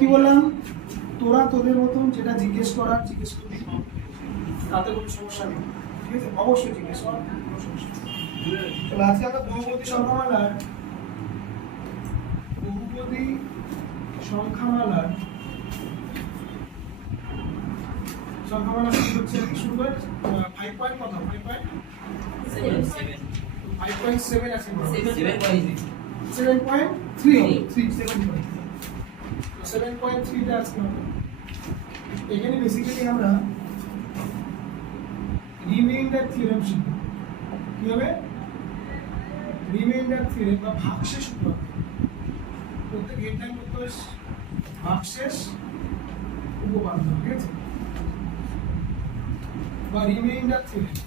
কি বললাম, তোরা তোদের মতন যেটা জিজ্ঞেস করার জিজ্ঞেস করবি, তাতে কোনো সমস্যা নেই, ঠিক আছে? অবশ্যই জিজ্ঞেস করার কোনো সমস্যা নেই। তাহলে আজকে আমরা বহুপদী সংখ্যামালার সংখ্যামালা কি হচ্ছে শুরু করে 5 পয়েন্ট কত 5.7 আছে 7.3 টা আছে। এখানে বেসিক্যালি আমরা রিমাইন্ডার থিওরেম শিখব। কি হবে? রিমাইন্ডার থিওরেম বা ভাগশেষ উপপাদ্য। প্রত্যেক হেডলাইন করতে হবে ভাগশেষ উপপাদ্য, ঠিক আছে? বা রিমাইন্ডার থিওরেম।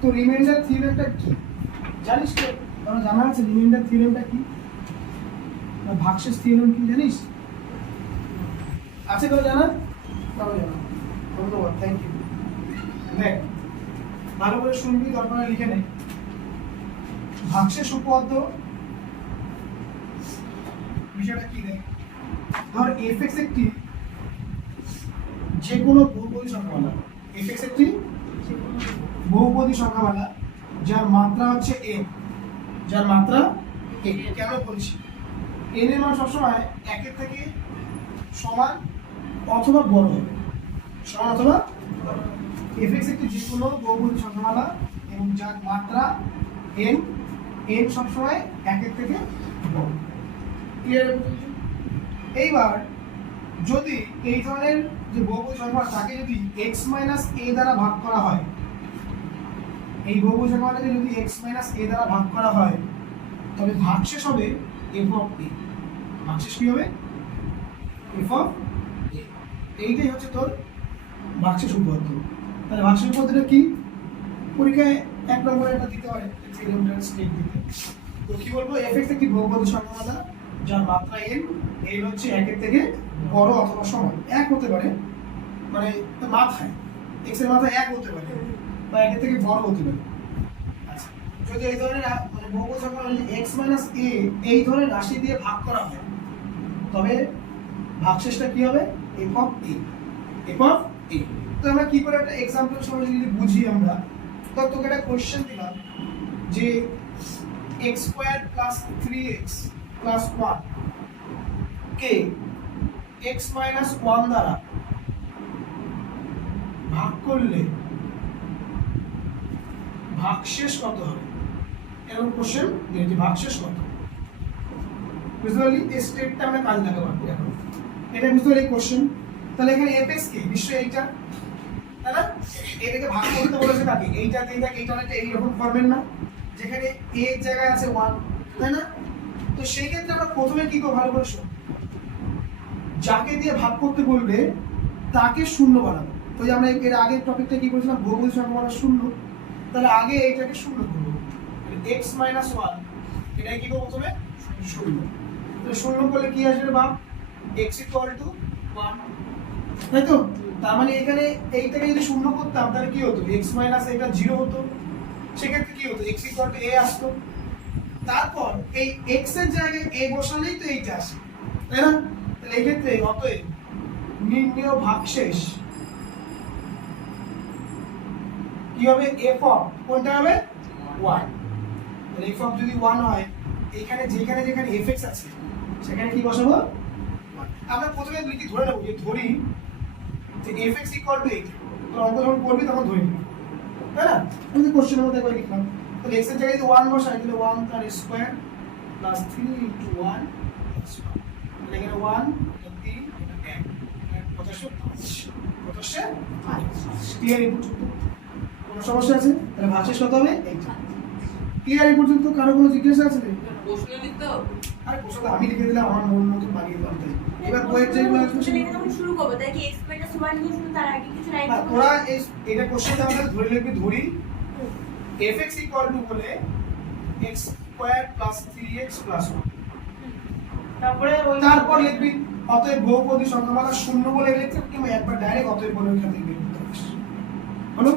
তো রিমাইন্ডার থিওরেমটা কি জানিস তো? কারণ জানা আছে রিমাইন্ডার থিওরেমটা কি, বা ভাগশেষ থিওরেম কি জানিস? আছে কেউ জানা? তাহলে জানা, ধন্যবাদ, থ্যাংক ইউ। দেখ ভালো করে শুনবি, তারপরে লিখে নে। ভাগশেষ উপপাদ্য বিষয়টা কি? দেখ, ধর f(x) একটি যে কোনো বহুপদী সংখ্যামালা, f(x) একটি বহুপদী সংখ্যামালা যার মাত্রা হচ্ছে n, যার মাত্রা n। কেন বলছি? n এর মান সবসময় 1 এর থেকে সমান অথবা বড় হবে, সমান অথবা বড়। f(x) একটি যে কোনো বহুপদী সংখ্যামালা এবং যার মাত্রা n, n সবসময় 1 এর থেকে বড়। ক্লিয়ার? এইবার যদি এই ধরনের যে বহুপদী সংখ্যামালা তাকে যদি x - a দ্বারা ভাগ করা হয়, এই বহুপদী সংখ্যামালাকে যদি x - a দ্বারা ভাগ করা হয়, তবে ভাগশেষ হবে f(a). ভাগশেষ কি হবে? f(a). এইটাই হচ্ছে তোর ভাগশেষ উপপাদ্য। তাহলে ভাগশেষ উপপাদ্যটা কি? পরীক্ষায় 1 নম্বরে এটা দিতে পারে, থিওরেমটা স্টেপ দিতে। তো কি বলবো? f(x) একটি বহুপদী সংখ্যামালা যার মাত্রা n, n হচ্ছে 1 এর থেকে বড় অথবা সমান। 1 হতে পারে, মানে মাথায় x এর মাথায় 1 হতে পারে, বা 1 এর থেকে বড় হতে পারে। আচ্ছা, যদি এই ধরনের মানে বহুপদী সংখ্যামালা x - a এই ধরনের রাশি দিয়ে ভাগ করা হয়, তবে ভাগশেষটা কি হবে? f(a). f(a). তো আমরা কি করে একটা एग्जांपल সহজে যদি বুঝি, আমরা তো তোকে একটা কোশ্চেন দিলাম যে x² + 3x + 1 কে x - 1 দ্বারা ভাগ করলে ভাগশেষ কত হবে? এরকম কোশ্চেন দিয়েছে, ভাগশেষ কত? বুঝতে পারলি? এই স্টেপটা আমরা কাজে লাগাবো এখন। এটা বুঝতে পারলি কোশ্চেন? তাহলে এখানে f(x) কি নিশ্চয়ই এইটা, তাই না? এটাকে ভাগ করতে বলেছে তাকে, এইটা দিয়ে দেখ, এইটা অনেকটা এইরকম ফরম্যাট না, যেখানে a এর জায়গায় আছে 1, তাই না? তো সেই ক্ষেত্রে আমরা প্রথমে কি করব? ভালো করে শোন। যাকে দিয়ে ভাগ করতে বলবে তাকে শূন্য বানাবো। তো যে আমরা এর আগের টপিকটা কি করেছিলাম, বহুপদী সংখ্যামালা শূন্য। তাহলে আগে এইটাকে শূন্য করব, x - 1 এটাই কি করব? প্রথমে শূন্য। তাহলে শূন্য করলে কি আসবে বাপ? x = 1, তাই তো? তার মানে এখানে এইটাকে যদি শূন্য করতাম তাহলে কি হতো? x - এটা 0 হতো, সেক্ষেত্রে কি হতো? x = a আসতো। তারপর এই x এর জায়গায় a বসালেই তো এইটা আসে, তাই না? তাহলে এই ক্ষেত্রে অতএব নির্ণেয় ভাগশেষ কি হবে? f কোনটা হবে? 1। তাহলে f যদি 1 হয়, এখানে যেখানে যেখানে f(x) আছে সেখানে কি বসাবো? 1। আমরা প্রথমে লিখি, ধরে নেব যে ধরি যে f(x) = 8। তো অঙ্ক যখন করবি তখন ধরে নিবি, তাই না? আমি কোশ্চেনের মধ্যে একবার লিখলাম। তাহলে x এর জায়গায় যদি 1 বসাই, তাহলে 1 তার স্কয়ার প্লাস 3 * 1 + 1। তাহলে এখানে 1, এটা 3, এটা 1, কত আসবে? 5। ক্লিয়ার? এই পর্যন্ত কোনো সমস্যা আছে? তাহলে ভাগশেষ কত হবে? এইটা। ক্লিয়ার এই পর্যন্ত? কারো কোনো জিজ্ঞাসা আছে? প্রশ্ন লিখতে হবে? আরে প্রশ্ন আমি লিখে দিলাম, আমার মন মতো বানিয়ে দিলাম। তাই এবার বইয়ের যেগুলো আসবে সেটা যখন শুরু করব, তাই কি x - 1 দিয়ে শুরু, তার আগে কিছু নাই? তোরা এটা কোশ্চেন আমাদের ধরে লিখবি, ধরি f(x) = বলে x² + 3x + 1। তারপর লিখবি অতএব বহুপদী সংখ্যামালা শূন্য বলে লিখতে, কিংবা একবার ডাইরেক্ট অতএব বলে ওখান থেকে বের করতে পারিস। হলো?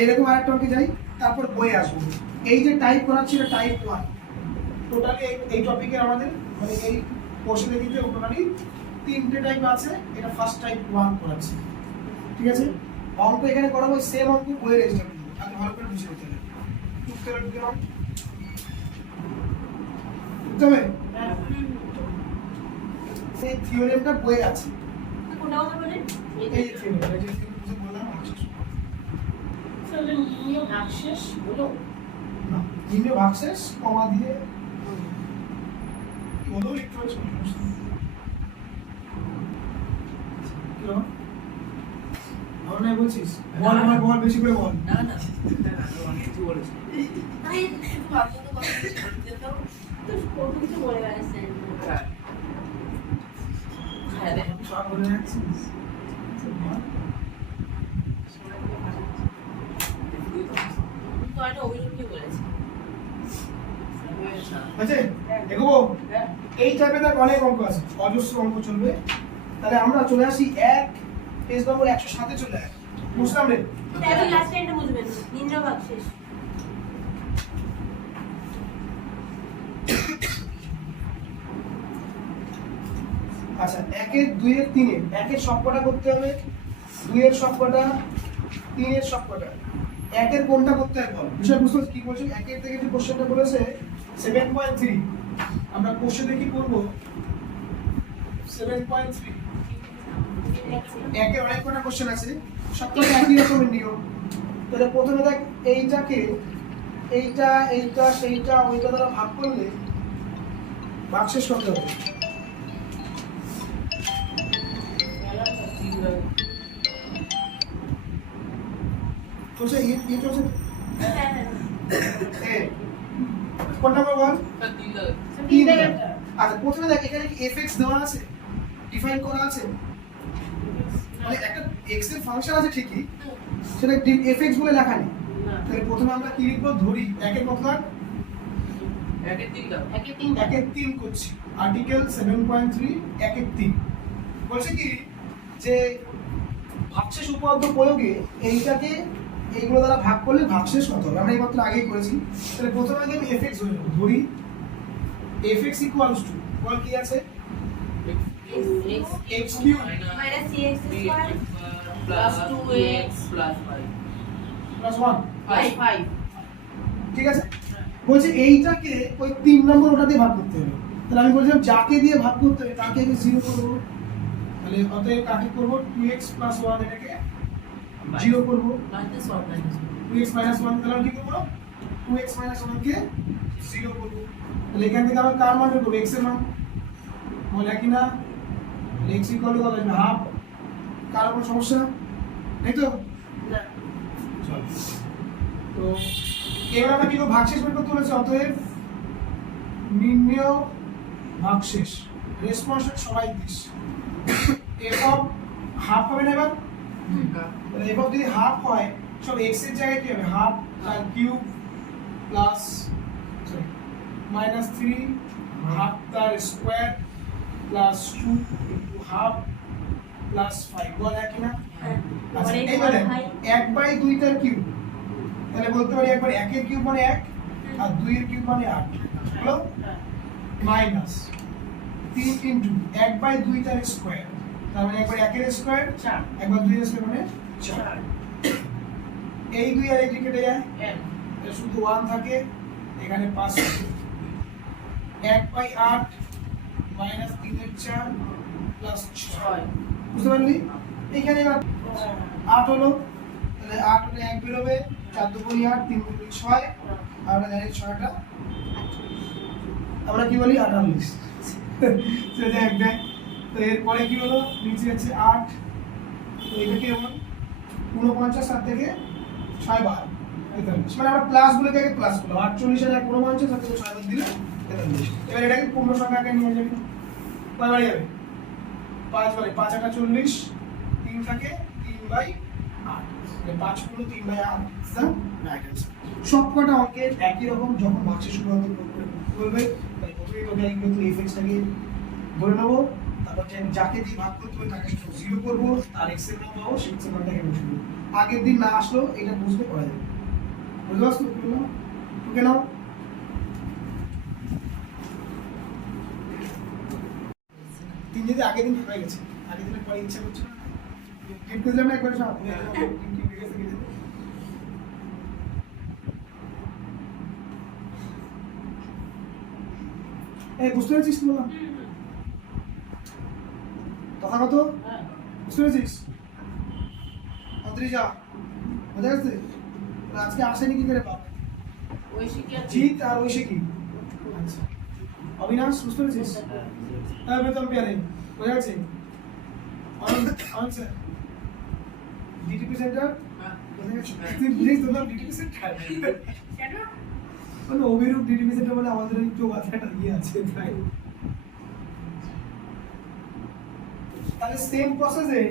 এইরকম আরেকটা অঙ্কে যাই, তারপর বই আসবো। এই যে টাইপ করাচ্ছি, এটা টাইপ 1। টোটালি এই টপিকে আমাদের মানে এই কোশ্চেনে দিতে টোটালি 3টে টাইপ আছে, এটা ফার্স্ট টাইপ 1 করাচ্ছি, ঠিক আছে? অঙ্ক এখানে করাবো সেম অঙ্ক বইয়ের এক্সাম্পল আগে ভালো করে বুঝে নিতে হবে। উত্তরে ঢুকে নাও, বুঝতে হবে এই থিওরেমটা বইয়ে আছে। কোনটা কথা বলেন? এই যে থিওরেম, এই যে থিওরেম বুঝে বললাম ভাগশেষ তাহলে নিয়ম ভাগশেষ হলো না, নিম্ন ভাগশেষ কমা দিয়ে বলেও লিখতে হবে সমস্যা নেই। কি হলো? আমার নাই বলছিস? বল বল বল, বেশি করে বল। না না অনেক কিছু বলেছে তাই শুধু ভাবতে তো কথা বলতে তো কত কিছু বলে গেছেন। হ্যাঁ রে সব বলে রাখছিস? তো একটা অভিযোগ কি বলেছে? আছে এগোবো। এই টাইপে তার অনেক অঙ্ক আছে, অজস্র অঙ্ক চলবে। তাহলে আমরা চলে আসি এক পেজ নম্বর 107 চলে আসি। বুঝলাম রে? তাহলে লাস্ট লাইনটা বুঝবেন, নিম্ন ভাগ শেষ। আচ্ছা, 1 2 3 1 সবকটা করতে হবে, 2 সবকটা, 3 সবকটা। 1 কোনটা করতে হবে বল? বিষয় বুঝতে পারছিস কি বলছিস? 1 থেকে যে কোশ্চেনটা বলেছে 7.3, আমরা কোশ্চেনে কি করব? 7.3 1 অনেক কটা কোশ্চেন আছে, সবকটা একই রকমের নিয়ম। তাহলে প্রথমে দেখ এইটাকে এইটা এইটা সেইটা ওইটা দ্বারা ভাগ করলে ভাগশেষ করতে হবে। চলছে এই চলছে হ্যাঁ হ্যাঁ এ কোনটা বল? তিন আচ্ছা, প্রথমে দেখ এখানে কি fx দেওয়া আছে, ডিফাইন করা আছে, মানে একটা x এর ফাংশন আছে ঠিকই, সেটা fx বলে লেখা নেই। তাহলে প্রথমে আমরা কি লিখবো? ধরি একের কথা একের 3 করছি, আর্টিকেল 7.3 একের 3 বলছে কি যে ভাগশেষ উপপাদ্য প্রয়োগে এইটাকে এইগুলো দ্বারা ভাগ করলে ভাগশেষ কত হবে? আমরা এইমাত্র আগেই করেছি। তাহলে প্রথমে আগে আমি fx ধরে নেব, ধরি fx ইকুয়ালস টু বল কি আছে? x cube minus cx square plus 2x plus plus 1, 5 ঠিক আছে? বলছে এইটাকে ওই 3 নম্বর ওটা দিয়ে ভাগ করতে হবে। তাহলে আমি বলছিলাম যাকে দিয়ে ভাগ করতে হবে তাকে আমি 0 করব। তাহলে অতএব কাকে করব? 2x প্লাস 1 এটাকে 0 করব। 2x minus 1 তাহলে আমি কি করব? 2x minus 1 কে 0 করব। তাহলে এখান থেকে আমরা কার মান বের করব? x এর মান। বলে কি না? x ইকুয়াল টু কত আসবে? হাফ। কার কোনো সমস্যা নেই তো? না চল। তো এবার আমরা কি করব? ভাগশেষ বের করতে বলেছে, অতএব নির্ণেয় ভাগশেষ। রেসপন্স সবাই দিস। f অফ হাফ হবে না এবার? তাহলে f অফ যদি হাফ হয় সব x এর জায়গায় কি হবে? হাফ তার কিউব প্লাস -3 হাফ তার square plus 2 into half plus 5 বল একই না? আচ্ছা এইবার 1/2 তার কিউব, তাহলে বলতে পারি একবার 1 এর কিউব মানে 1 আর 2 এর কিউব মানে 8 হলো, মাইনাস 3 ইনটু 1/2 তার স্কয়ার, তার মানে একবার 1 এর স্কয়ার 4, একবার 2 এর স্কয়ার মানে 4। এই 2 আর এই কেটে যায়, এটা শুধু 1 থাকে, এখানে 5 থাকে। 1/8 মাইনাস 3 এর 4 প্লাস 6, বুঝতে পারলি? এইখানে এবার 8 হলো, তাহলে 8 হলে 1 বের হবে, 4 দুগুণে 8, 3 দুগুণে 6, আর আমরা জানি 6টা আমরা কি বলি? 48। সেটা এক দেখ। তো এরপরে কি হলো? নিচে আছে 8, তো এটা কি হবে? 49 আর থেকে 6 বার 43, মানে আমরা প্লাস বলে থেকে প্লাস করলাম। 48 আর 49 আর থেকে 6 বার দিলে 43। এবার এটাকে পূর্ণ সংখ্যা আকারে নিয়ে যাবি, কয়বার যাবে? 5 বারে, 5 8 40, 3 থাকে 3/8, 5 গুলো 3/8, রাইট অ্যান্সার। সবকটা অঙ্কের একই রকম, যখন ভাগশেষ উপপাদ্য প্রয়োগ করে বলবে, তাই প্রথমেই তোকে কিন্তু এফএক্সটাকে ধরে নেবো, তারপর যাকে দিয়ে ভাগ করতে হবে তাকে 0 করবো, তার x এর মান পাবো, সেই x এর মানটাকে বসবো। আগের দিন না আসলো এটা বুঝতে করা যাবে, বুঝতে পারছো? তোকে নাও তিন যদি আগের দিন হয়ে গেছে, আগের দিনের পরে ইচ্ছা করছে না, ক্লিক করে দিলাম না একবার সব এই বুঝতে পেরেছিস কি বললাম? তথাগত হ্যাঁ বুঝতে পেরেছিস? অদ্রিজা বোঝা গেছে? আজকে আসেনি কি করে বাপ? ওই শিখে আছে জিৎ আর ঐশী আচ্ছা অবিনাশ বুঝতে পেরেছিস? হ্যাঁ বেতন পেয়ারে বোঝা গেছে? অনন্ত স্যার ডিটিপি সেন্টার হ্যাঁ বোঝা গেছে? তুই বুঝিস তোমরা ডিটিপি সেন্টার কেন? মানে অভিরূপ ডিটিপি সেন্টার বলে আমাদের একটু মাথাটা ইয়ে আছে তাই। তাহলে সেম প্রসেসে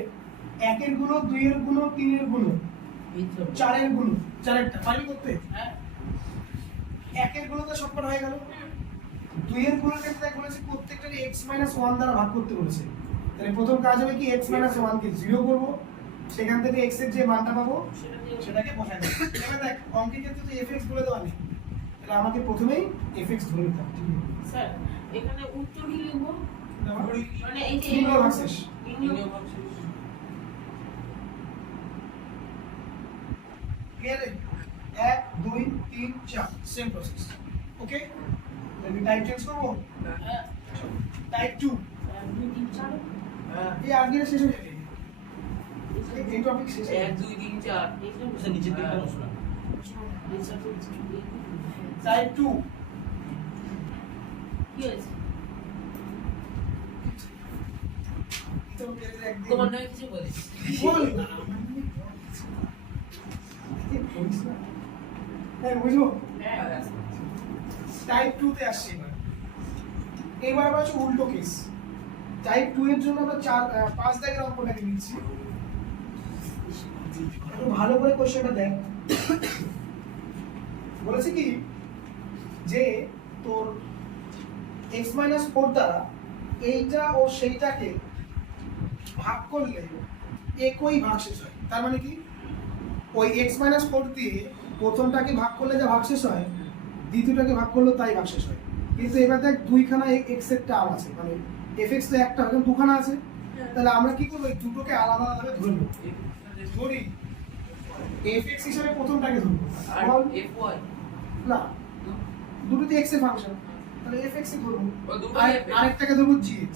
একের গুণ, দুইয়ের গুণ, তিনের গুণ, এই তো চারের গুণ, চারেরটা পারবি করতে? হ্যাঁ একের গুণ তো সবকটা হয়ে গেল। দুইয়ের গুণের ক্ষেত্রে বলেছে প্রত্যেকটাকে x - 1 দ্বারা ভাগ করতে বলেছে। তাহলে প্রথম কাজ হবে কি x - 1 কে 0 করব, সেখান থেকে x এর যে মানটা পাবো সেটা দিয়ে সেটাকে বসাই দেব। এবার দেখ অঙ্কের ক্ষেত্রে তো fx বলে দেওয়া নেই, তাহলে আমাকে প্রথমেই fx ধরে নিতে হবে। স্যার এখানে উত্তর কি লিখবো মানে এই যে নির্ণয় ভাগশেষ। নির্ণয় ভাগশেষ ক্লিয়ার? 1 2 3 4 same process. ওকে, তাহলে টাইপ চেঞ্জ করব। হ্যাঁ টাইপ 2 1 2 3 4 হ্যাঁ এই আজকে শেষ হয়ে যাবে, এই টপিক শেষ হয়ে 1 যাবে। 2 3 4 স্যার নিচের দিকটা বসো না। টাইপ 2 কি হয়েছে তো পেজে একদিন তোমার নামে কিছু বলিস বল না এই বলিস না এই বুঝো হ্যাঁ টাইপ 2 তে আসছে এবার আবার হচ্ছে উল্টো কেস। টাইপ 2 এর জন্য আমরা 5 দাগের অঙ্কটাকে নিচ্ছি। একটু ভালো করে কোশ্চেনটা দেখ। বলেছে কি যে তোর x - 4 দ্বারা এইটা ও সেইটাকে ভাগ করলে একই ভাগশেষ হয়। তার মানে কি ওই x - 4 দিয়ে প্রথমটাকে ভাগ করলে যা ভাগশেষ হয়, দ্বিতীয়টাকে ভাগ করলেও তাই ভাগশেষ হয়। কিন্তু এবার দেখ দুইখানা x এর টার্ম আছে, মানে fx তো একটা এখন দুখানা আছে, তাহলে আমরা কি করবো এই দুটোকে আলাদা আলাদা ধরে নেব। ধরি fx হিসাবে প্রথমটাকে ধরবো, আর বল fy না দুটোতে x এর ফাংশন, তাহলে fx ই ধরবো। ও দুটো আর fx আরেকটাকে ধরবো gx।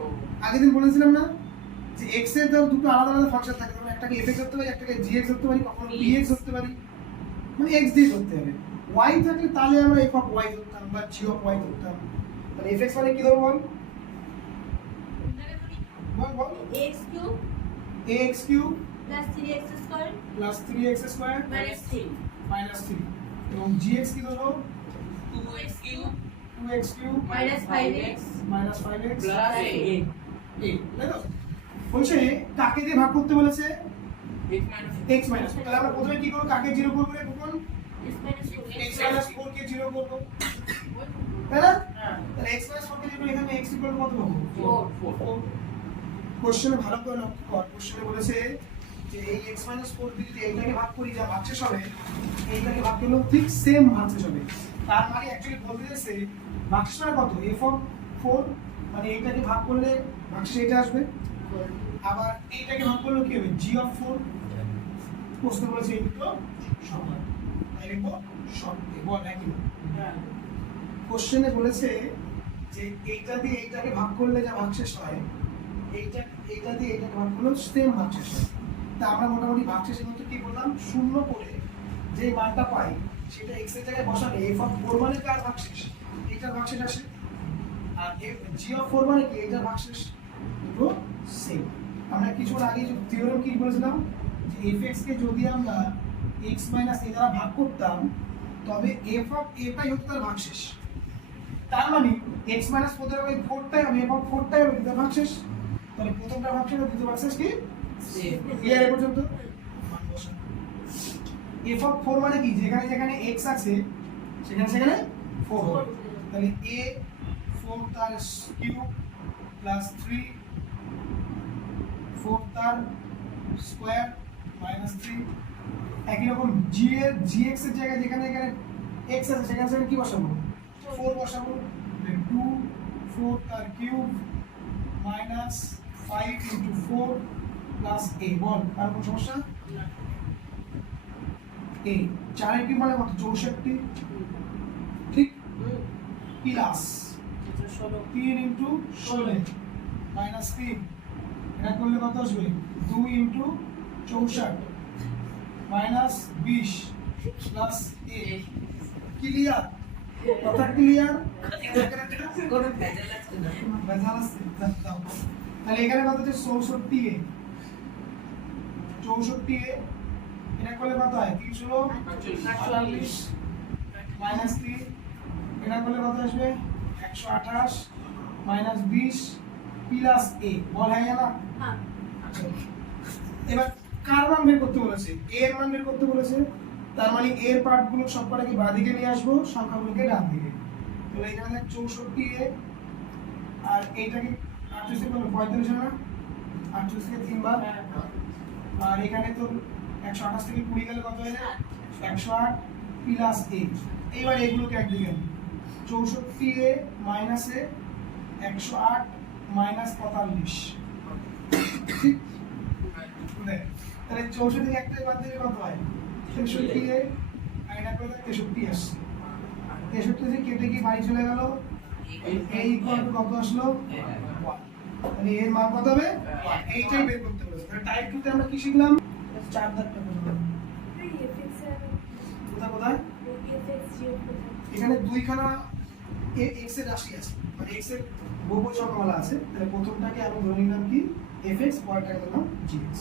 ও আগের দিন বলেছিলাম না যে x এর ধর দুটো আলাদা আলাদা ফাংশন থাকে, যেমন একটাকে fx ধরতে পারি, একটাকে gx ধরতে পারি, কখনো bx ধরতে পারি, মানে x দিয়ে ধরতে হবে। y থাকলে তাহলে আমরা f of y ধরতাম বা g of y ধরতাম। তাহলে fx মানে কি ধরবো বল? বল x cube ax cube plus 3x square plus 3x square minus 3 minus 3 এবং gx কি ধরবো? 2x cube 2x cube minus 5x minus 5x plus a a, তাই তো? বলছে কাকে দিয়ে ভাগ করতে বলেছে? x minus 4। তাহলে আমরা প্রথমে কি করব? কাকে 0 করব রে কোন? x minus 4 x minus 4 কে 0 করব, তাই না? হ্যাঁ তাহলে x minus 4 কে 0 এখানে x equal কত পাবো? 4 কোশ্চেনে ভালো করে লক্ষ্য কর। কোশ্চেনে বলেছে যে এই x minus 4 দিয়ে যদি এইটাকে ভাগ করি যা ভাগশেষ হবে, এইটাকে ভাগ করলেও ঠিক সেম ভাগশেষ হবে। তার মানে অ্যাকচুয়ালি বলতে চাইছে ভাগশেষ মানে কত? f of 4, মানে এইটাকে ভাগ করলে ভাগশেষ এটা আসবে, আবার এইটাকে ভাগ করলে কি হবে? g of 4। প্রশ্ন বলেছে এই দুটো সমান, তাই লিখবো সমান। বল একই না? হ্যাঁ কোশ্চেনে বলেছে যে এইটা দিয়ে এইটাকে ভাগ করলে যা ভাগশেষ হয়, এইটা দিয়ে এইটাকে ভাগ করলেও সেম ভাগশেষ হয়। তা আমরা মোটামুটি ভাগশেষের মধ্যে কি বললাম? শূন্য করে যে মানটা পাই সেটা x এর জায়গায় বসালে f of 4 মানে কার ভাগশেষ? এইটার ভাগশেষ আসে। আর g of 4 মানে কি? এইটার ভাগশেষ। দুটো সেম। আমরা কিছুক্ষণ আগে যে থিওরেম কি বলেছিলাম যে fx কে যদি আমরা x - a দ্বারা ভাগ করতাম তবে f of a টাই হতো তার ভাগশেষ। তার মানে x - 4 দ্বারা ওই 4টাই হবে, f of 4টাই হবে তার ভাগশেষ। তাহলে প্রথমটা ভাগশেষ আর দ্বিতীয় ভাগশেষ কি ক্লিয়ার এ পর্যন্ত? মান বসান। f of 4 মানে কি? যেখানে যেখানে x আছে সেখানে সেখানে 4 হবে। তাহলে a 4 তার কিউব প্লাস 3 4 তার স্কয়ার মাইনাস 3। একই রকম g এর gx এর জায়গায় যেখানে যেখানে x আছে সেখানে সেখানে কি বসাবো? 4 বসাবো। 2 4 তার cube minus 5 into 4 plus a বল আর কোনো সমস্যা a 4 এর কি মানে কত 64 ঠিক প্লাস 3 ইন্টু 16 মাইনাস 3 এটা করলে কত আসবে 2 into 64 minus 20 plus a clear কথা ক্লিয়ার কোনো ভেজাল আছে না। ভেজাল আছে দাও তাহলে এখানে কত হচ্ছে 64 এ 64 এ এটা করলে কত হয় 3 ষোলো 48 মাইনাস 3 এটা করলে কত আসবে 128 মাইনাস 20 প্লাস a বল হয়ে গেল হ্যাঁ এবার কার মান বের করতে বলেছে a এর মান বের করতে বলেছে তার মানে a এর পার্টগুলো সবকটাকে বাঁদিকে নিয়ে আসবো সংখ্যাগুলোকে ডান দিকে তাহলে এখানে দেখ 64 এ আর এইটাকে 38 এর বলো 45 না 38 থেকে 3 বার আর এখানে তো 128 থেকে 20 গেলে কত হয় 108 প্লাস a এইবার এগুলোকে একদিকে আনি 64 এ মাইনাস এ 108 মাইনাস 45 ঠিক দেখ তাহলে 64 থেকে একটা বাদ দিলে কত হয় 63 এ আর এটা করে 63 আসছে 63 থেকে কেটে কি বাড়ি চলে গেল এই ইকুয়াল টু কত আসলো 1 তাহলে এর মান কত হবে এইটাই বের করতে বলেছে তাহলে টাইপ 2 তে আমরা কি শিখলাম 4 দাগটা করলাম কোথায় কোথায় এখানে দুইখানা x এর রাশি আছে মানে x এর বহুপদ সংখ্যামালা আছে তাহলে প্রথমটাকে আমি ধরে নিলাম কি fx পরেরটাকে ধরলাম gx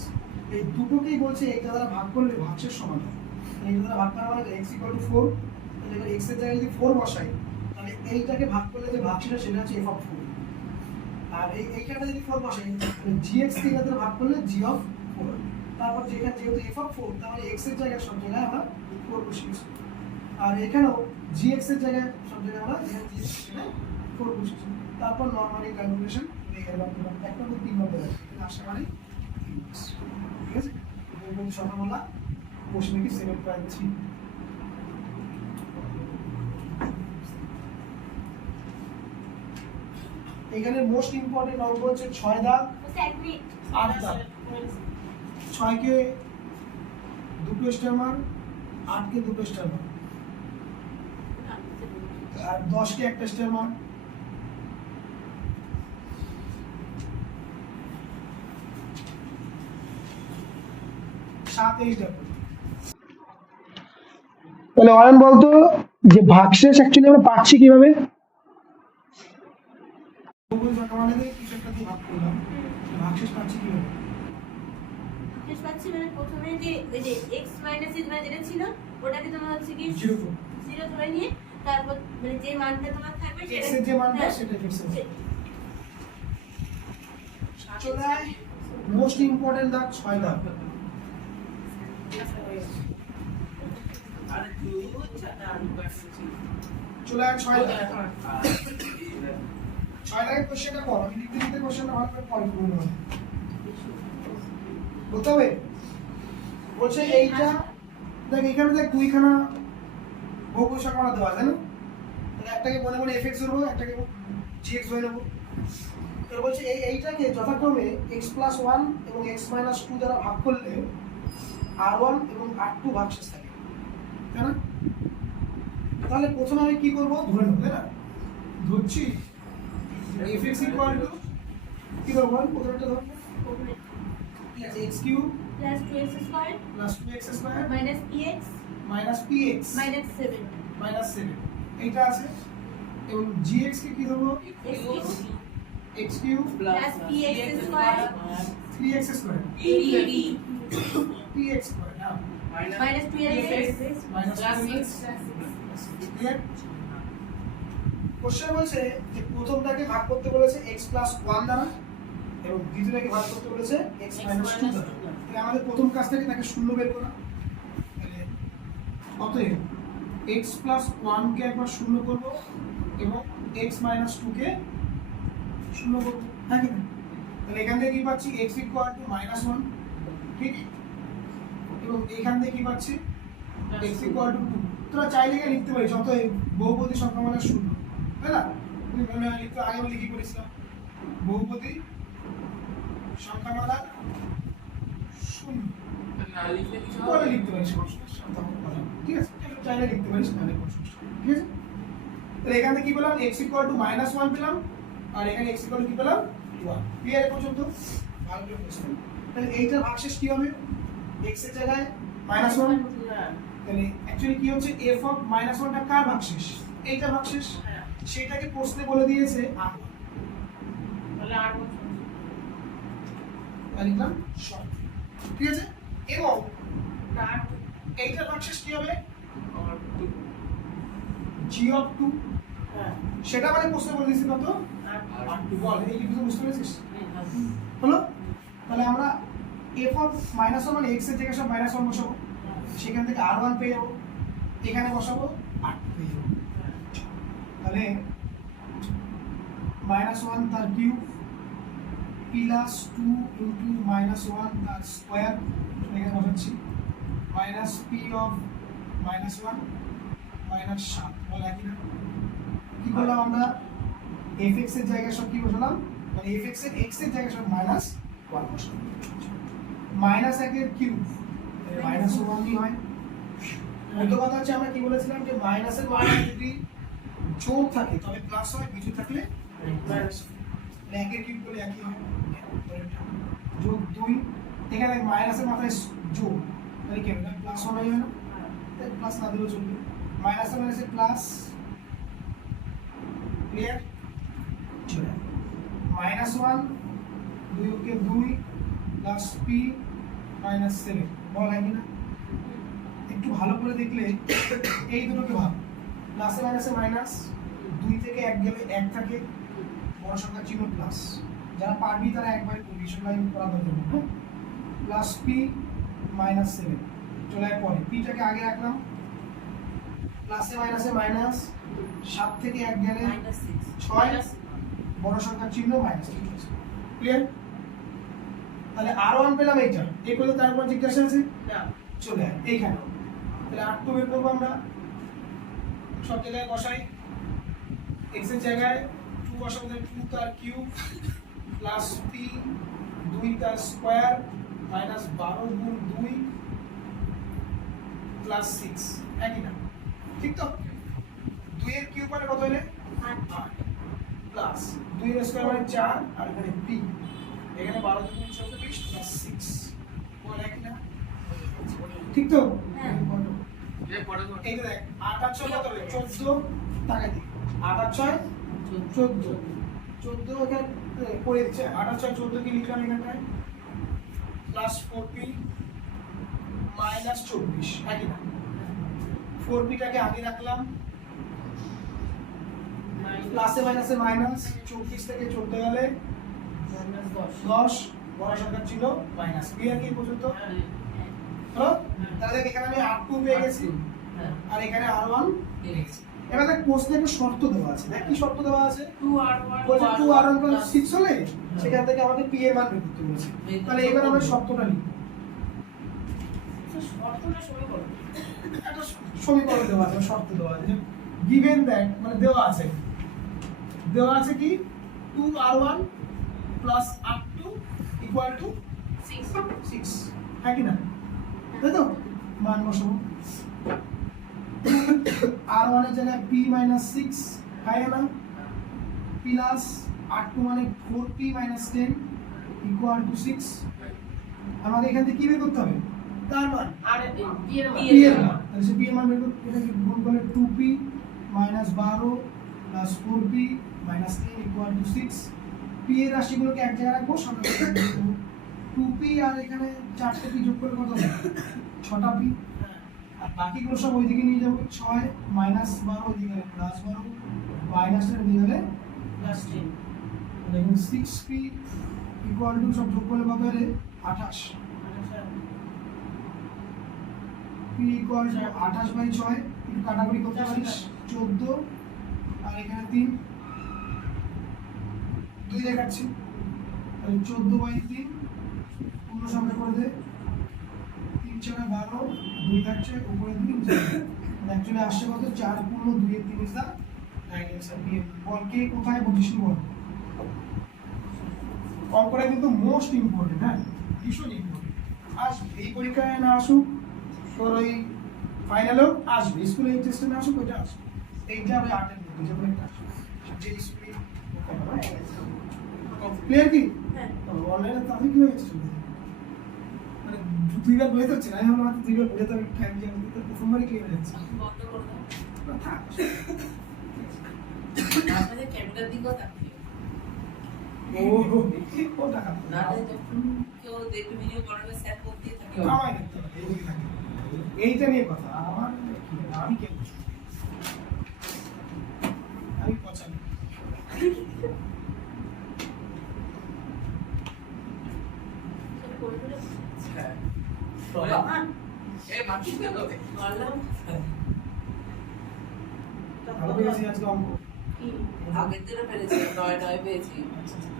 এই দুটোকেই বলছে এইটা দ্বারা ভাগ করলে ভাগশেষ সমান হয় এই দ্বারা ভাগ করা মানে x 4 তাহলে x এর জায়গায় যদি 4 বসাই তাহলে এইটাকে ভাগ করলে যে ভাগশেষ সেটা হচ্ছে f of 4 আর এইখানে যদি 4 বসাই তাহলে gx কে এটা দ্বারা ভাগ করলে g of 4 তারপর যেখানে যেহেতু f of 4 তাহলে x এর জায়গায় সব জায়গায় আমরা 4 বসিয়েছি আর এখানেও gx এর জায়গায় সব জায়গায় আমরা এখানে gx এখানে 4 বসিয়েছি তারপর নরমালি ক্যালকুলেশন হয়ে গেল একটা তো 3 নম্বর আছে এখানে আসা মানে 3 ঠিক আছে এরকম সংখ্যামালা প্রশ্ন কি 7.3 এখানে মোস্ট ইম্পর্টেন্ট অঙ্ক হচ্ছে 6 দাগ 8 দাগ 6 কে দুটো স্টার মার 8 কে দুটো স্টার মার আর 10 কে একটা স্টার মার তাহলে অয়ন বলতো যে ভাগশেষ অ্যাকচুয়ালি আমরা পাচ্ছি কিভাবে ভাগশেষ পাচ্ছি কিভাবে শেষ পাচ্ছি মানে প্রথমে যে ওই যে x মাইনাস মানে যেটা ছিল ওটাকে তোমার হচ্ছে কি 0 ধরে নিয়ে তারপর মানে যে মানটা তোমার থাকবে x এর যে মানটা সেটা ফিক্স হবে চলে মোস্ট ইম্পর্টেন্ট দাগ 6 দাগ আর একটু চাটা আলু কাটছি চলে 6 দাগ 6 দাগের কোশ্চেনটা পড়ো আমি লিখতে লিখতে কোশ্চেনটা ভালো করে পড়ে বলবো বলতে হবে বলছে এইটা দেখ এখানে দেখ দুইখানা বহুপদ সংখ্যা দেওয়া আছে না তাহলে একটাকে মনে মনে fx ধরবো একটাকে gx ধরে নেবো তো বলছে এইটাকে যথাক্রমে x + 1 এবং x - 2 দ্বারা ভাগ করলে r1 এবং r2 ভাগশেষ থাকে তাই না তাহলে প্রথমে আমি কি করব ধরে নেব তাই না ধরছি fx = কি করব প্রথমটা ধরব ঠিক আছে x3 plus 2x² plus 2x² minus px minus px minus 7 minus 7 এইটা আছে এবং gx কে কি ধরবো x3 plus px² 3x² px² না minus 2x minus 2x clear question বলছে যে প্রথমটাকে ভাগ করতে বলেছে x + 1 দ্বারা এবং দ্বিতীয়টাকে ভাগ করতে বলেছে x - 2 দ্বারা তাহলে আমাদের প্রথম কাজ থেকে তাকে শূন্য বের করা তাহলে অতএব x + 1 কে একবার শূন্য করব এবং x - 2 কে শূন্য করব হ্যাঁ কি না তাহলে এখান থেকে কি পাচ্ছি x = -1 ঠিক এবং এখান থেকে কি পাচ্ছি x = 2 তোরা চাইলে কি লিখতে পারিস অতএব বহুপদী সংখ্যামালা শূন্য তাই না তুমি মনে হয় লিখতে আগে লিখি করেছিলাম বহুপদী সংখ্যামালা শূন্য না লিখলে কিছু পরে হবে? লিখতে পারিস সমস্যা নেই, তখন কথা হবে। ঠিক আছে এটা চাইলে লিখতে পারিস নাহলে কোনো সমস্যা নেই। ঠিক আছে তাহলে এখানে কি পেলাম x = -1 পেলাম আর এখানে x = কি পেলাম 1 ক্লিয়ার পর্যন্ত ভালো করে বুঝতে তাহলে এইটার ভাগশেষ কি হবে x এর জায়গায় -1 হ্যাঁ তাহলে অ্যাকচুয়ালি কি হচ্ছে f অফ -1 টা কার ভাগশেষ এইটা ভাগশেষ হ্যাঁ সেটাকে প্রশ্নে বলে দিয়েছে r তাহলে আর বছর লিখলাম শর্ট ঠিক আছে এবং আর এইটার ভাগশেষ কি হবে আর g অফ 2 হ্যাঁ সেটা মানে প্রশ্নে বলে দিয়েছে কত আর r2 বল এই কি বুঝতে পেরেছিস হ্যাঁ হলো তাহলে আমরা f অফ -1 মানে x এর জায়গায় সব -1 বসাবো সেখান থেকে r1 পেয়ে যাবো এখানে বসাবো r2 পেয়ে যাবো তাহলে -1 তার কিউব প্লাস 2 ইনটু -1 তার স্কয়ার এখানে বসাচ্ছি মাইনাস p অফ -1 মাইনাস 7 বলা কি না কি করলাম আমরা fx এর জায়গায় সব কি বসালাম মানে fx এর x এর জায়গায় সব -1 বসালাম -1 এর কিউব -1 ই হয় মূলত কথা হচ্ছে আমরা কি বলেছিলাম যে মাইনাসের মান যদি যোগ থাকে তবে প্লাস হয় কিছু থাকলে মাইনাস মানে 1 এর কিউব করলে একই হয় যোগ 2 এখানে মাইনাসের মাথায় যোগ তাহলে কি হবে প্লাস হবে না প্লাস না দিলেও চলবে মাইনাসে মাইনাসে প্লাস ক্লিয়ার চলে -1 2 কে 2 প্লাস p -7 বল হয় না একটু ভালো করে দেখলে এই দুটোকে ভাগ প্লাসে মাইনাসে মাইনাস 2 থেকে 1 গেলে 1 থাকে বড় সংখ্যা চিহ্ন প্লাস যারা পারবি তারা একবার কন্ডিশন লাইন করা দরকার হ্যাঁ প্লাস p -7 চলে পরে p টাকে আগে রাখলাম প্লাসে মাইনাসে মাইনাস 7 থেকে 1 গেলে -6 6 বড় সংখ্যার চিহ্ন মাইনাস ক্লিয়ার তাহলে r1 পেলাম এইটা এই পর্যন্ত তারপর জিজ্ঞাসা আছে না চলে আয় এইখানে তাহলে r2 বের করবো আমরা সব জায়গায় বসাই x এর জায়গায় 2 বসাবো তাহলে 2 তার কিউব প্লাস p 2 তার স্কয়ার মাইনাস 12 গুণ 2 প্লাস 6 একই না ঠিক তো 2 এর কিউব মানে কত হলে 8 প্লাস 2 এর স্কয়ার মানে 4 আর এখানে p এখানে 12 গুণ 24 প্লাস 6 বল একই না ঠিক তো হ্যাঁ। যে পড়ে তো এইটা দেখ 8 আর 6 কত হবে 14 টাকা দি 8 আর 6 14 14 এখানে করে দিচ্ছে 8 আর 6 14 কি লিখলাম এখানটায় প্লাস 4p মাইনাস 24 একই না 4p টাকে আগে রাখলাম প্লাসে মাইনাসে মাইনাস 24 থেকে 14 গেলে 10 বড় সংখ্যা ছিল মাইনাস ক্লিয়ার কি পর্যন্ত হলো তাহলে দেখ এখানে আমি r2 পেয়ে গেছি আর এখানে r1 পেয়ে গেছি এবার দেখ প্রশ্নে একটা শর্ত দেওয়া আছে দেখ কি শর্ত দেওয়া আছে 2r1 বলছে 2r1 + 6 হলে সেখান থেকে আমাদের p এর মান বের করতে বলেছে তাহলে এবার আমরা শর্তটা লিখব শর্তটা শুরু করো একটা সমীকরণ দেওয়া আছে শর্ত দেওয়া আছে গিভেন দ্যাট মানে দেওয়া আছে কি 2r1 + r2 = 6 হ্যাঁ কি না তাই তো মান বসাবো r1 এর জায়গায় p - 6 হয় না প্লাস r2 মানে 4p - 10 = 6 আমাদের এখান থেকে কি বের করতে হবে তার মান আর p এর p এর মান তাহলে সে p এর মান বের করতে এটাকে গুণ করলে 2p - 12 + 4p - 10 = 6 p এর রাশিগুলোকে এক জায়গায় রাখবো সামনে 2p আর এখানে 4টা p যোগ করলে কত হবে 6টা p আর বাকিগুলো সব ওইদিকে নিয়ে যাবো 6 - 12 ওইদিকে গেলে +12 মাইনাসটা নিয়ে গেলে +10 দেখুন 6p = সব যোগ করলে কত হবে 28 p = 28/6 একটু কাটাকুটি করতে পারিস 14 আর এখানে 3 2 দেখাচ্ছি তাহলে 14/3 পূর্ণ সংখ্যা করে দে 3 × 12 2 থাকছে উপরে 2 অ্যাকচুয়ালি আসছে কত 4 পূর্ণ 2 এর 3 is the right answer B বল কে কোথায় বুঝিস বল অঙ্কটা কিন্তু মোস্ট ইম্পর্টেন্ট, হ্যাঁ ভীষণ ইম্পর্টেন্ট। আসবে এই পরীক্ষায় না আসুক, তোর ওই ফাইনালেও আসবে, স্কুলে এই টেস্টে না আসুক, ওইটা আসবে। এইটা আমি আটের মধ্যে যে কোনো একটা আসবে, যে স্কুলে ক্লিয়ার কি হ্যাঁ অনলাইনে তাহলে কি হয়েছে শুনে মানে দুইবার বলে তো হচ্ছে না, আমি ভাবলাম দুইবার বলে তো টাইম যাবে, তো প্রথমবারই ক্লিয়ার হয়ে যাচ্ছে বন্ধ করে দাও। না, থাক। আপনাদের ক্যামেরার দিকেও তাকিয়ে। ও টাকা না হলে যখন কেউ দেখবে ভিডিও করাবে স্যার করতে থাকে। কামাই দেখতে হবে, এইদিকে থাকে। এইটা নিয়ে কথা আমার কি, আমি কে বুঝবো? আমি পছন্দ হ্যাঁ। হ্যাঁ। এই মাটি কেন বললাম ভালো পেয়েছি আজকে অঙ্ক। কি আগের দিনে পেরেছি 9 পেয়েছি। আচ্ছা, আচ্ছা,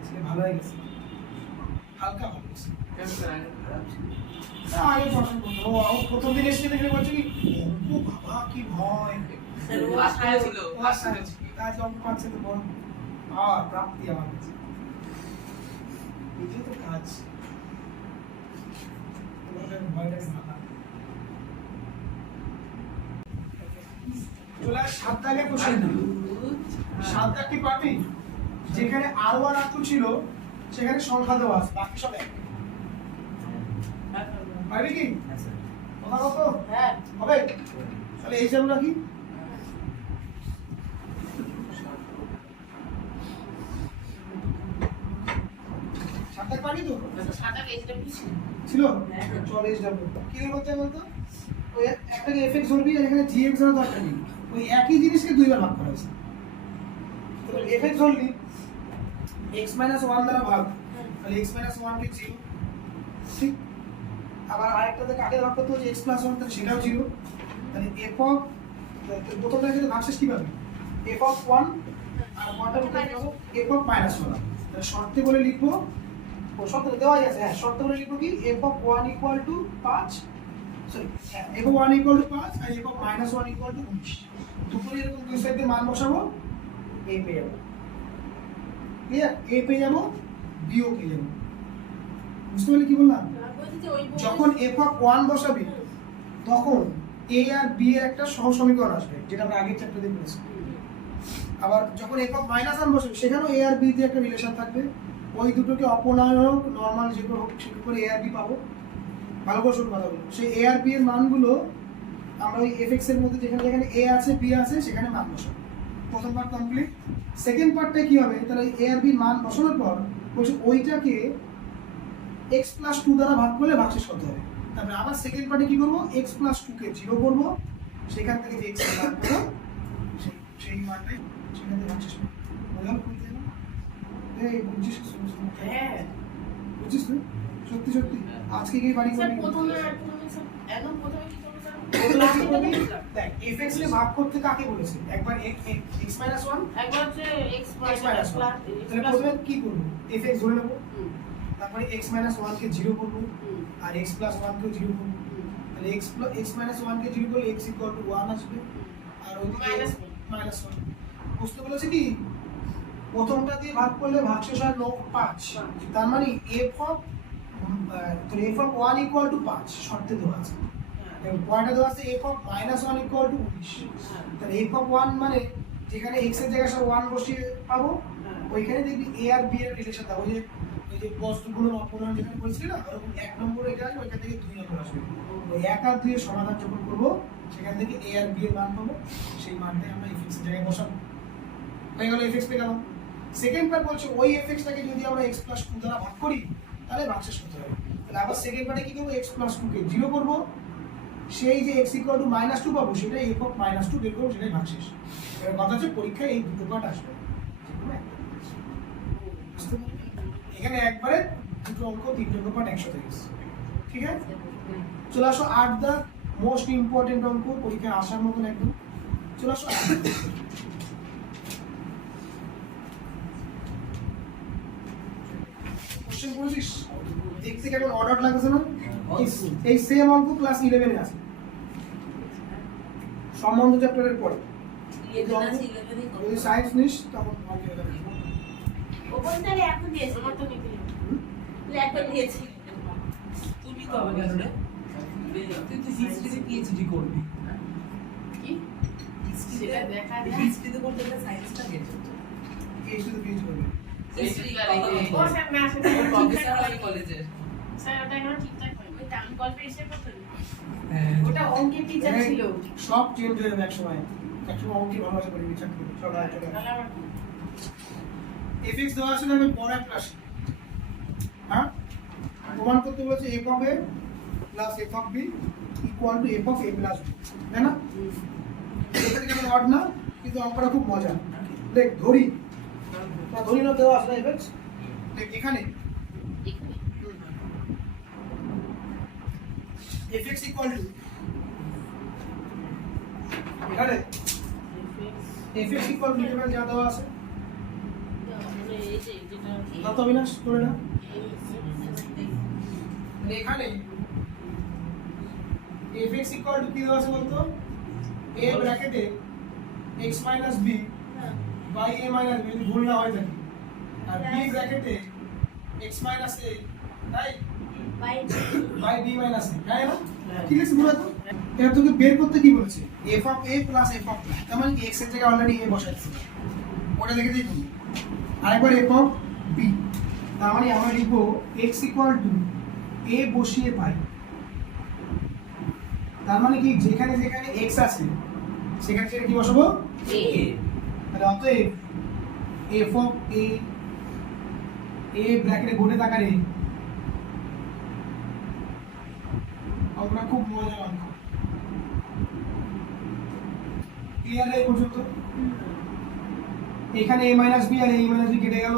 আজকে ভালো হয়ে গেছে, হালকা ভালো গেছে। কেমন আগে খারাপ ছিল। আগে পছন্দ করতো ও প্রথম দিন এসে দেখে বলছে কি ও বাবা কি ভয়, আশায় ছিল ও আশা আছে কাজ অঙ্ক পাচ্ছে তো বড় আর প্রাপ্তি আমার কাছে এই যে তো কাজ তোমাদের ভয়টাকে ভাঙা। চলে আস 7 দাগের কোশ্চেন। 7 দাগটি পারবি? যেখানে R1 R2 ছিল সেখানে সংখ্যা দেওয়া আছে, বাকি সব এক। পারবি কি? কথা কত হ্যাঁ হবে? তাহলে এই হিসাব রাখি। সাতটা পারবি তো? সাদা পেজটা পিছিয়ে ছিল? হ্যাঁ। চল HW কি করতে হবে বলতো? ওই একটাকে fx ধরবি আর এখানে gx ধরা দরকার নেই, ওই একই জিনিসকে দুইবার ভাগ করা হয়েছে। তো fx ধরলি x - 1 দ্বারা ভাগ, তাহলে x - 1 কে 0, ঠিক। আবার আরেকটাতে কাকে ভাগ করতে হচ্ছে x + 1, তাহলে সেটাও 0। তাহলে f অফ প্রথমটা যদি ভাগশেষ কি পাবে? f অফ 1 আর 1টা মধ্যে কি হবে? f of -1। তাহলে শর্তে বলে লিখবো, ও শর্তে দেওয়া আছে, হ্যাঁ শর্তে বলে লিখবো কি f অফ 1 = 5, সরি হ্যাঁ f অফ 1 = 5 আর f অফ -1 = 19। দুটোরই এরকম দুই সাইডে মান বসাবো, a পেয়ে যাবো। ক্লিয়ার? a পেয়ে যাবো, b ও পেয়ে যাবো। বুঝতে পারলি কি বললাম? যখন f অফ 1 বসাবি তখন a আর b এর একটা সহ সমীকরণ আসবে, যেটা আমরা আগের চ্যাপ্টারে পড়েছি। আবার যখন f অফ -1 বসাবি সেখানেও a আর b তে একটা রিলেশন থাকবে, ওই দুটোকে অপনয়ন হোক নরমাল যেগুলো হোক সেগুলো করে a আর b পাবো। ভালো করে শুনুন কথাগুলো। সেই a আর b এর মানগুলো আমরা ওই fx এর মধ্যে যেখানে যেখানে a আছে b আছে সেখানে মান বসাবো। প্রথম পার্ট কমপ্লিট। সেকেন্ড পার্টটা কি হবে? তাহলে a আর b মান বসানোর পর বলছে ওইটাকে x + 2 দ্বারা ভাগ করলে ভাগশেষ কত হবে। তারপরে আবার সেকেন্ড পার্টে কি করব? x + 2 কে 0 করব, সেখান থেকে যে x এর মান পাবো সেই মানটাই সেখান থেকে ভাগশেষ করব। বুঝলাম বুঝতে না? এই বুঝছিস? হ্যাঁ বুঝছিস তুই? সত্যি সত্যি আজকে কি বাড়ি স্যার করবি? প্রথমে স্যার একদম প্রথমে কি করব স্যার? দেখ fx কে ভাগ করতে কাকে বলেছে? একবার x - 1 একবার হচ্ছে x x - 1 তাহলে প্রথমে কি করব? fx ধরে নেব, তারপরে x - 1 কে 0 করব আর x + 1 কে 0 করব। তাহলে x - 1 কে 0 করলে x = 1 আসবে আর ওইদিকে -1। বুঝতে বলেছে কি প্রথমটা দিয়ে ভাগ করলে ভাগশেষ হয় 5, তার মানে f অফ 1 = 5 শর্তে দেওয়া আছে। এবং পয়েন্টে দেওয়া আছে f অফ -1 = 19। তাহলে f অফ 1 মানে যেখানে x এর জায়গায় সব 1 বসিয়ে পাবো, ওইখানে দেখবি a আর b এর রিলেশন থাকবে। ওই যে বস্তুগুলো অপনয়ন যেখানে বলছিলি না, ওরকম 1 নম্বর এটা আসবে, ওইখান থেকে 2 নম্বর আসবে। ওই 1 আর 2 এর সমাধান যখন করবো সেখান থেকে a আর b এর মান পাবো, সেই মানটাই আমরা fx এর জায়গায় বসাবো। হয়ে গেল fx পেয়ে গেলাম। সেকেন্ড পার্ট বলছে ওই fx-টাকে যদি আমরা x + 2 দ্বারা ভাগ করি তাহলে ভাগশেষ করতে হবে। তাহলে আবার সেকেন্ড পার্টে কি করবো? x + 2 কে 0 করবো, সেই যে x = -2 পাবো সেটাই f অফ -2 বের করবো, সেটাই ভাগশেষ। এবার কথা হচ্ছে পরীক্ষায় এই দুটো পার্ট আসবে, যেকোনো একটা। বুঝতে পারলি? এখানে একবারে দুটো অঙ্ক 3 নম্বর পার্ট একসাথে গেছে, ঠিক আছে? চলে আসো 8 দা মোস্ট ইম্পর্টেন্ট অঙ্ক, পরীক্ষায় আসার মতন একদম। চলে আসো 8 কোশ্চেন পড়ছিস, দেখতে কেমন অর্ডার লাগছে না? এই সেম অঙ্ক ক্লাস 11 এ আছে, সম্বন্ধ চ্যাপ্টারের পরে। যদি সায়েন্স নিস তখন অঙ্ক এটা দেখবো। ওপর তাহলে এখন দিয়েছে আমার তো নিতে হবে। এখন দিয়েছি তুই তো হবে কেন রে? তুই তো হিস্ট্রিতে পিএইচডি করবি। কি? সেটা দেখা যায়। হিস্ট্রিতে করতে গেলে সায়েন্সটা গেছে। এই শুধু পেজ করবে হিস্ট্রি ও স্যার না সেটা এখনো প্রফেসর ঠিকঠাক হয় কলেজের। স্যার ওটা এখনো ঠিকঠাক হয়নি। ওই টার্ম গল্পে এসে পড়তো না। হ্যাঁ ওটা অঙ্কের টিচার ছিল। সব চেঞ্জ হয়ে যাবে একসময় অঙ্কে ভালোবাসা করে বিচার করবে চলো চলো তাহলে আবার কি? এফএক্স দেওয়া আছে আমি পরে ক্লাস হ্যাঁ প্রমাণ করতে বলেছে f of a plus f of b equal to f of a plus b তাই না এখানে কেমন অড না কিন্তু অঙ্কটা খুব মজা দেখ ধরি না ধরি না দেওয়া আছে না এফএক্স দেখ এখানে এখানে এফএক্স ইকুয়াল টু এখানে এফএক্স ইকুয়াল টু এখানে যা দেওয়া আছে মানে এই যে যেটা তত অবিনাশ করে না মানে এখানে fx ইকুয়াল টু কি দেওয়া আছে বলতো a ব্র্যাকেটে x minus b by a minus b যদি ভুল না হয় থাকে আর b ব্র্যাকেটে x মাইনাস a তাই by by b minus a তাই না ঠিক আছে বুঝা তো এটা তোকে বের করতে কি বলেছে f of a plus f of b তার মানে কি x এর জায়গায় অলরেডি a বসাইছে ওটা লিখে দিই তুমি আরেকবার f অফ b তার মানে আমরা লিখবো x ইকুয়াল টু a বসিয়ে পাই তার মানে কি যেখানে যেখানে x আছে সেখানে সেখানে কি বসাবো এ তাহলে অতএব f অফ a ব্র্যাকেটে গোটে থাকারে আমরা খুব মজা অঙ্ক ক্লিয়ার এই পর্যন্ত এখানে a মাইনাস b আর a মাইনাস b কেটে গেল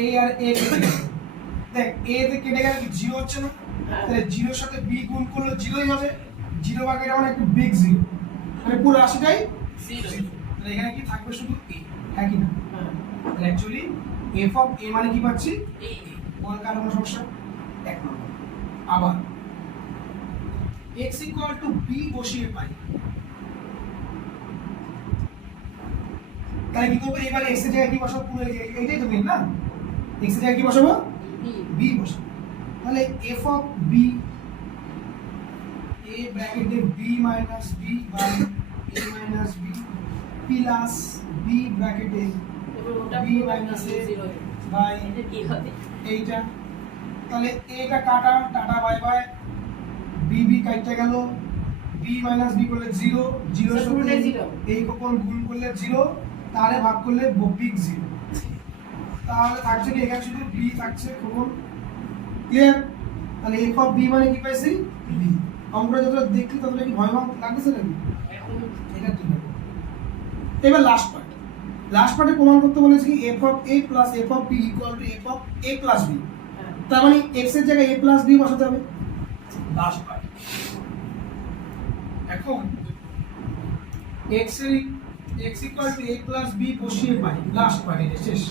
a আর a কেটে গেল দেখ a তে কেটে গেলে কি 0 হচ্ছে না তাহলে 0 এর সাথে b গুণ করলে 0ই হবে 0 ভাগে এটা মানে একটু বিগ 0 মানে পুরো রাশিটাই 0 তাহলে এখানে কি থাকবে শুধু a হ্যাঁ কি না তাহলে অ্যাকচুয়ালি f অফ a মানে কি পাচ্ছি a বল কার কোনো সমস্যা এক নম্বর আবার x ইকুয়াল টু b বসিয়ে পাই তাহলে কি করব এবারে x এর জায়গায় কি বসাবো পুরো এইটাই তো মেন না x এর জায়গায় কি বসাবো b বসাবো তাহলে f অফ b a ব্র্যাকেটে b minus b by a minus b plus b ব্র্যাকেটে এবার ওটা b মাইনাস a 0 বাই এটা কি হবে এইটা তাহলে এটা কাটা tata bye by b b কাটতে গেল b মাইনাস b করলে 0 0 এর সাথে zero। এই কোণ গুণ করলে 0 তাহলে ভাগ করলে বিগ 0 তাহলে থাকছে কি এখানে শুধু b থাকছে কোণ ক্লিয়ার তাহলে f অফ b মানে কি পাইছি b আমরা যত দেখলি তত কি ভয় ভয় লাগতেছে নাকি এখন এটা ঠিক আছে এবার লাস্ট পার্টে প্রমাণ করতে বলেছি কি f of a plus f of b equal to f of a plus b তার মানে x এর জায়গায় a প্লাস b বসাতে হবে লাস্ট পার্ট এখন x এর x equal to a plus b বসিয়ে পাই লাস্ট পার্ট এটা শেষ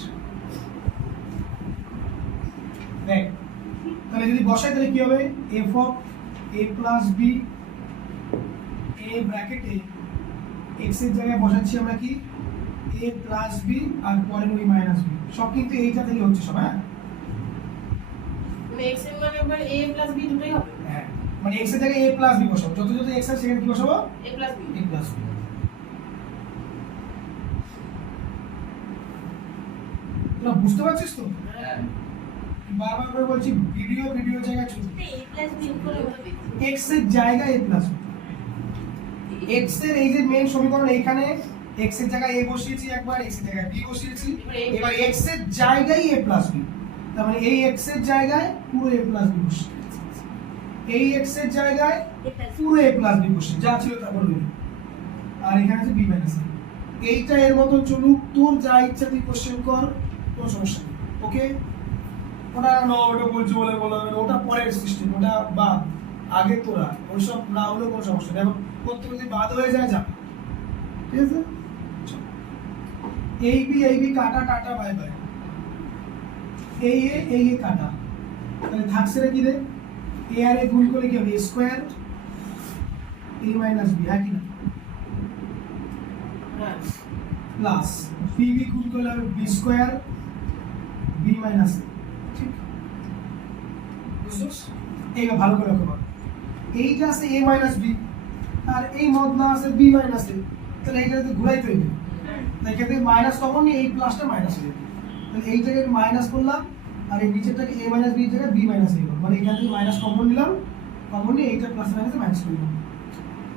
দেখ তাহলে যদি বসাই তাহলে কি হবে f of a plus b a ব্র্যাকেটে x এর জায়গায় বসাচ্ছি আমরা কি a প্লাস b আর পরে ওই মাইনাস b সব কিন্তু এইটা থেকে হচ্ছে সব হ্যাঁ মানে x এর মানে এবার a প্লাস b দুটোই হবে হ্যাঁ মানে x এর জায়গায় a প্লাস b বসাবো যত যত x আছে সেখানে কি বসাবো a plus b a plus b তোরা বুঝতে পারছিস তো হ্যাঁ বারবার করে বলছি ভিডিও জায়গায় চলবে a প্লাস b করে হবে x এর জায়গায় a প্লাস x এর এই যে মেইন সমীকরণ এইখানে x এর জায়গায় a বসিয়েছি একবার x এর জায়গায় b বসিয়েছি এবার x এর জায়গায় a প্লাস b তার মানে এই x এর জায়গায় পুরো a প্লাস b বসে এই x এর জায়গায় a প্লাস পুরো a প্লাস b বসে যা ছিল তা বলবি আর এখানে আছে b মাইনাস a এইটা এর মতো চলুক তোর যা ইচ্ছা তুই কোশ্চেন কর কোনো সমস্যা নেই ওকে ওটা না ওটা বলছি বলে বলবে ওটা পরের সিস্টেম ওটা বাদ আগে তোরা ওইসব না হলেও কোনো সমস্যা নেই এখন করতে যদি বাদ হয়ে যায় যা ঠিক আছে এই বি কাটা টাটা বাই বাই এই কাটা তাহলে থাকছে রে কি রে এ আর এ গুণ করলে কি হবে a square a minus b হ্যাঁ কি না হ্যাঁ প্লাস বি গুণ করলে হবে b স্কয়ার বি মাইনাস এ, ঠিক বুঝছস? এইবার ভালো করে লক্ষ্য কর, এইটা আছে এ মাইনাস বি আর এই মদনা আছে বি মাইনাস এ, তাহলে এইটা তো ঘুরাইতে হইবে, তাই এখান থেকে মাইনাস কমন নিয়ে এই প্লাসটা মাইনাস হয়ে যাবে, তাহলে এই জায়গায় মাইনাস করলাম আর এই নিচেরটাকে এ মাইনাস বি জায়গায় বি মাইনাস এ করলাম, মানে এখান থেকে মাইনাস কমন নিলাম, কমন নিয়ে এইটা প্লাস মাইনাসে মাইনাস করলাম,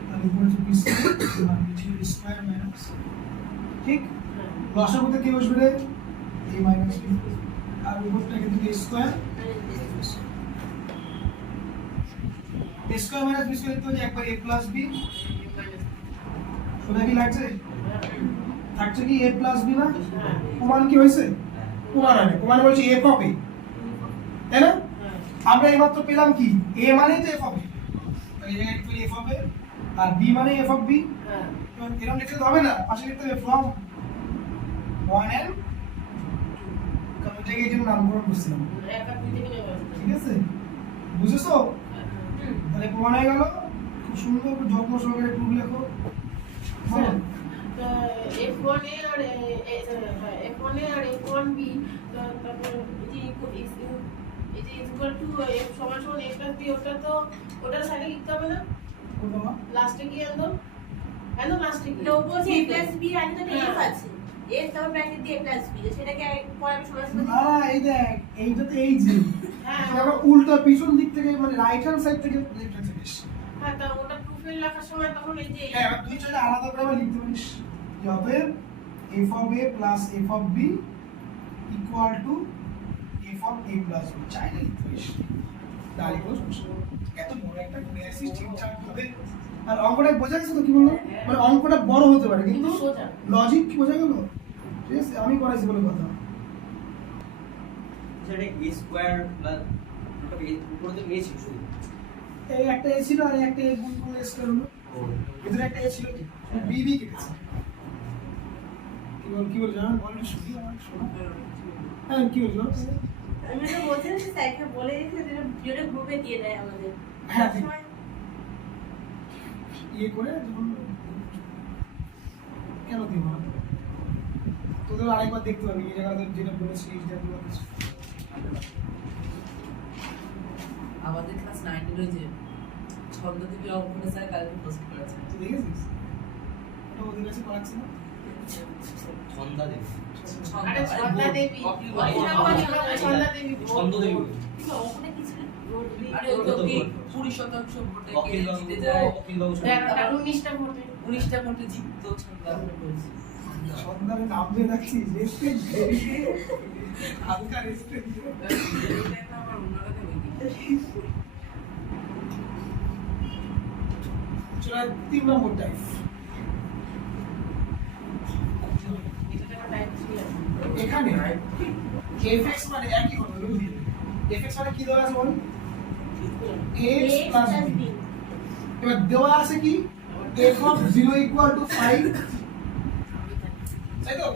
তাহলে উপরে হচ্ছে বি স্কয়ার নিচে বি স্কয়ার মাইনাস, ঠিক লসাগুতে কি বসবে রে এ মাইনাস বি আর উপরটা কিন্তু A square square minus B square তো একবার a প্লাস b শোনা কি লাগছে থাকছে কি a প্লাস b না প্রমাণ কি হইছে প্রমাণ হবে প্রমাণ বলছে f অফ a তাই না আমরা এইমাত্র পেলাম কি a মানে তো f অফ a তাই এই জায়গায় একটু f অফ a আর b মানে f অফ b তো এরকম লিখতে তো হবে না পাশে লিখতে হবে ফ্রম 1 and কমন থেকে এই জন্য নামকরণ করছিলাম ঠিক আছে বুঝেছো তাহলে প্রমাণ হয়ে গেল খুব সুন্দর করে যত্ন সহকারে প্রুফ লেখো বলো তো f1a আর f1a আর f1b তারপর এই যে ইকুয়াল টু f সমান সমান a প্লাস b ওটা তো ওটার সাইডে লিখতে হবে না কোনটা লাস্টে কি একদম লাস্টে কি তো বলছে a প্লাস b আগে তো f আছে f তারপর ব্র্যাকেট দিয়ে a প্লাস b সেটাকে পরে আমি সমান সমান না এই দেখ এইটা তো এই যে হ্যাঁ আমরা উল্টা পিছন দিক থেকে মানে রাইট হ্যান্ড সাইড থেকে লেফট হ্যান্ড সাইড হ্যাঁ তো ওটা প্রুফে লেখার সময় তখন এই যে হ্যাঁ দুই সাইডে আলাদা করে আমরা লিখতে পারিস যে অতএব f of a plus f of b equal to f of a plus b চাইলে লিখতে পারিস তাহলে কোনো সমস্যা নেই। এত বড় একটা করে আসিস ঠিকঠাক ভাবে আর অঙ্কটা বোঝা গেছে তো কি বললাম মানে অঙ্কটা বড় হতে পারে কিন্তু সোজা লজিক কি বোঝা গেল ঠিক আছে আমি করাইছি বলে কথা সেটা a স্কয়ার প্লাস ওটা উপরে তো a ছিল শুধু এই একটা এ ছিল আর একটা এ গুণ করে স্কয়ার হলো ভিতরে একটা এ ছিল কি বি বি কেটেছে কি বল জানেন বলটা শুনি আমার শোনা হ্যাঁ কি বলছো আমি তো বলছিলাম যে স্যারকে বলে রেখে যেটা ভিডিওটা গ্রুপে দিয়ে দেয় আমাদের হ্যাঁ, সবসময় ইয়ে করে যখন কেন দিব না তোদের আরেকবার দেখতে পাবি এই জায়গাতে যেটা বলেছি এই জায়গাগুলো কিছু আমাদের ক্লাস 9 এর যে ছন্দদেবী অঙ্কনে স্যার কালকে পোস্ট করেছে তুই দেখেছিস ওটা ওদের কাছে করাচ্ছে না ছন্দা দেবী আরে ছন্দা দেবী ছন্দা দেবী ছন্দ দেবী ওখানে কিছু আরে ও তো কি 20% ভোটে কে জিতে যায় অখিল বাবু তার 19টা ভোটে 19টা ভোটে জিততো ছন্দা করেছে সন্ধ্যারে নাম দিয়ে রাখছিস রেসপেক্ট ভেরিকে হালকা রেসপেক্ট এটা আমার অন্যরা চলো 3 নম্বর টাইপ এখানে fx মানে একই হলো বুঝলি fx মানে কি দেওয়া আছে বল x plus b এবার দেওয়া আছে কি f of 0 equal to 5 তাই তো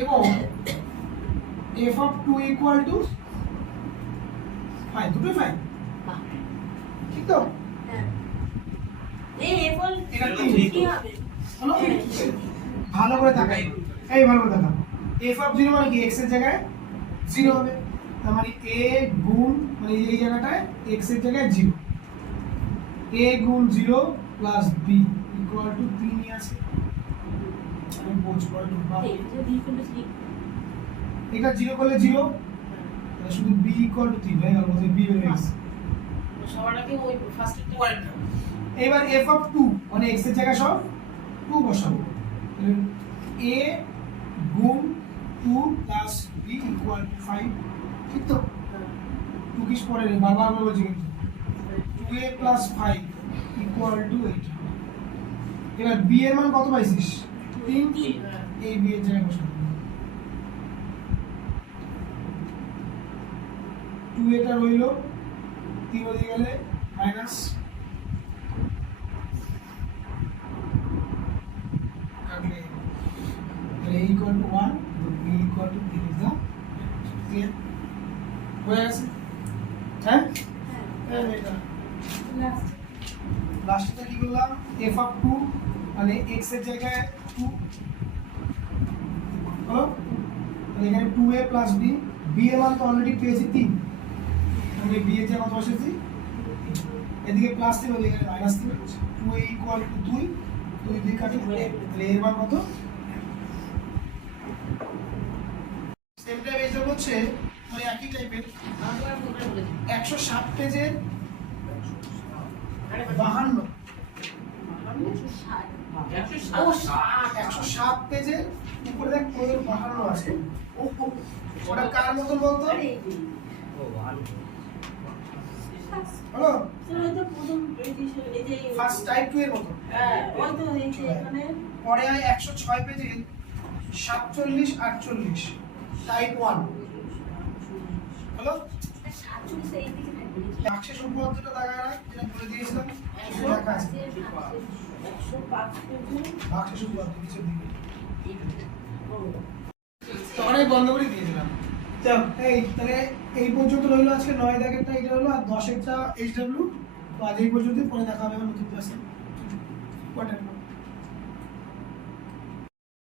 এবং f of 2 equal to 5 দুটোই 5 ঠিক তো হ্যাঁ এই এফল এটা কি হবে হলো ভালো করে তাকাই এই ভালো করে তাকাও f of 0 মানে কি x এর জায়গায় 0 হবে তার মানে a গুণ মানে এই জায়গাটায় x এর জায়গায় 0 a গুণ 0 প্লাস b ইকুয়াল টু 3 ই আছে আমি বুঝবো না এই যে ডিফারেন্ট লিখ এটা 0 করলে 0 তাহলে শুধু b ইকুয়াল টু 3 হয়ে গেল মানে b বের হয়ে গেছে সবার আগে ওই ফার্স্টটা এবার f of 2 মানে x এর জায়গায় সব 2 বসাবো তাহলে a গুণ 2 প্লাস b ইকুয়াল টু 5 ঠিক তো 2 কিস পরে রে বারবার বলছি কিন্তু 2a প্লাস 5 ইকুয়াল টু 8 এবার b এর মান কত পাইছিস 3 এই b এর জায়গায় বসাবো 2 এটা রইলো 3 ওদিকে গেলে মাইনাস কাটলে তাহলে a equal to 1 b equal to 3 is the clear হয়ে গেছে হ্যাঁ লাস্টটা কি করলাম f of 2 মানে x এর জায়গায় 2 হলো তাহলে এখানে 2a প্লাস b, b এর মান তো অলরেডি পেয়েছি 3, আমি b এর জায়গা বসেছি, এদিকে প্লাস 3 ওদিকে মাইনাস 3, 2a ইকুয়াল টু 2, 2 দিয়ে কাটি 1, তাহলে এর মান কত? সেম টাইপ এই সব হচ্ছে মানে একই টাইপের 160 পেজের 52, 107 পেজের উপরে দেখ 52 আছে, ওটা কার মতন বলতো? আরে হলো স্যার ওই তো প্রথম এই যে ফার্স্ট টাইপ 2 এর মতো। হ্যাঁ ওই তো এই যে এখানে পরে আয় 106 পেজের 47 48 টাইপ 1 হলো। 47 এই দিকে থাকবে বাক্সের উপপাদ্যটা দেখা না যেটা বলে দিয়েছিলাম সেটা দেখা আছে 105 পেজে বাক্সের উপপাদ্য নিচের দিকে তখন আমি বন্ধ করে দিয়েছিলাম। চল এই তাহলে এই পর্যন্ত রইলো আজকে 9 দাগেরটা এটা হলো আর 10 এরটা এইচডব্লিউ। তো আজ এই পর্যন্ত, পরে দেখা হবে নতুন ক্লাসে।